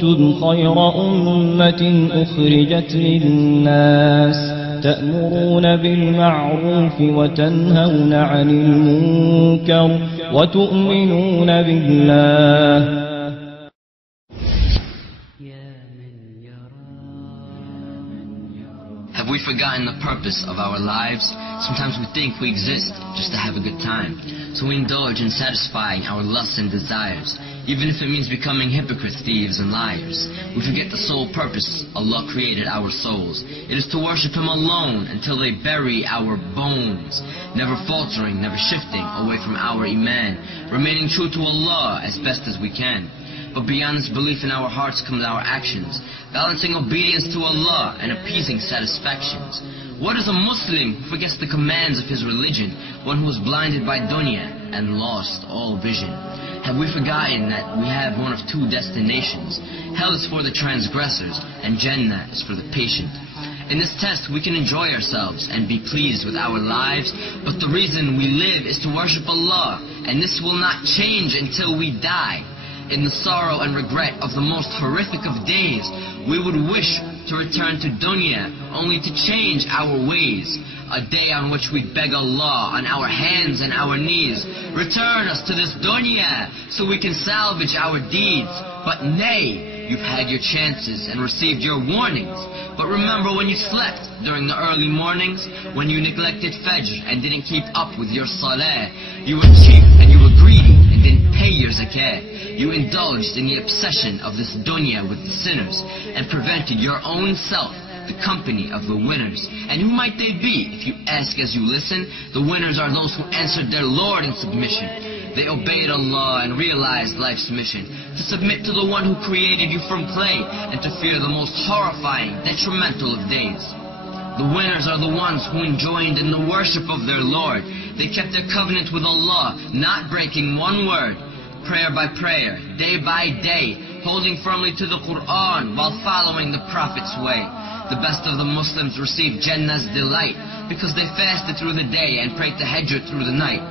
كنتم خير أمة أخرجت للناس تأمرون بالمعروف وتنهون عن المنكر وتؤمنون بالله. Have we forgotten the purpose of our lives? Sometimes we think we exist just to have a good time. So we indulge in satisfying our lusts and desires, even if it means becoming hypocrites, thieves, and liars. We forget the sole purpose Allah created our souls. It is to worship Him alone until they bury our bones, never faltering, never shifting away from our iman, remaining true to Allah as best as we can. But beyond this belief in our hearts comes our actions, balancing obedience to Allah and appeasing satisfactions. What is a Muslim who forgets the commands of his religion, one who is blinded by dunya and lost all vision? Have we forgotten that we have one of two destinations? Hell is for the transgressors, and Jannah is for the patient. In this test we can enjoy ourselves and be pleased with our lives, but the reason we live is to worship Allah, and this will not change until we die. In the sorrow and regret of the most horrific of days, we would wish to return to dunya only to change our ways. A day on which we beg Allah on our hands and our knees, return us to this dunya so we can salvage our deeds. But nay, you've had your chances and received your warnings. But remember when you slept during the early mornings, when you neglected Fajr and didn't keep up with your salah. You were cheap and you were greedy and didn't pay your zakah. You indulged in the obsession of this dunya with the sinners and prevented your own self the company of the winners. And who might they be? If you ask as you listen, the winners are those who answered their Lord in submission. They obeyed Allah and realized life's mission, to submit to the one who created you from clay and to fear the most horrifying, detrimental of days. The winners are the ones who enjoined in the worship of their Lord. They kept their covenant with Allah, not breaking one word, prayer by prayer, day by day, holding firmly to the Qur'an while following the Prophet's way. The best of the Muslims received Jannah's delight because they fasted through the day and prayed tahajjud through the night.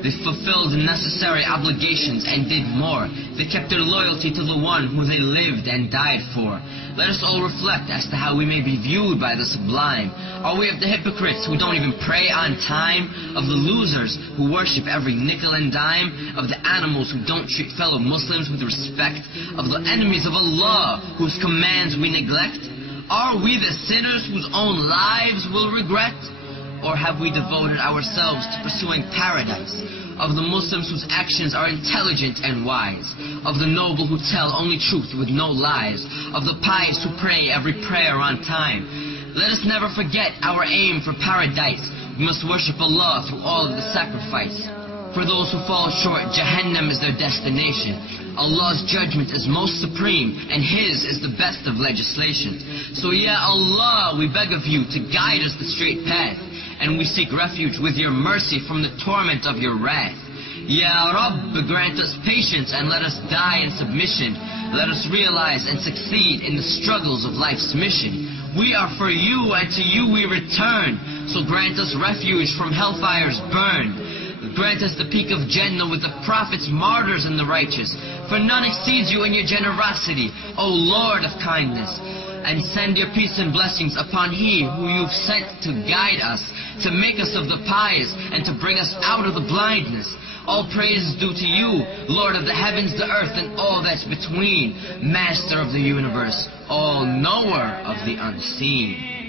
They fulfilled the necessary obligations and did more. They kept their loyalty to the one who they lived and died for. Let us all reflect as to how we may be viewed by the sublime. Are we of the hypocrites who don't even pray on time? Of the losers who worship every nickel and dime? Of the animals who don't treat fellow Muslims with respect? Of the enemies of Allah whose commands we neglect? Are we the sinners whose own lives will regret? Or have we devoted ourselves to pursuing paradise? Of the Muslims whose actions are intelligent and wise? Of the noble who tell only truth with no lies? Of the pious who pray every prayer on time? Let us never forget our aim for paradise. We must worship Allah through all of the sacrifice. For those who fall short, Jahannam is their destination. Allah's judgment is most supreme, and His is the best of legislation. So Ya Allah, we beg of you to guide us the straight path, and we seek refuge with your mercy from the torment of your wrath. Ya Rabb, grant us patience and let us die in submission. Let us realize and succeed in the struggles of life's mission. We are for you and to you we return, so grant us refuge from hellfire's burn. Grant us the peak of Jannah with the prophets, martyrs, and the righteous. For none exceeds you in your generosity, O Lord of kindness. And send your peace and blessings upon He who you've sent to guide us, to make us of the pious, and to bring us out of the blindness. All praise is due to you, Lord of the heavens, the earth, and all that's between, Master of the universe, all knower of the unseen.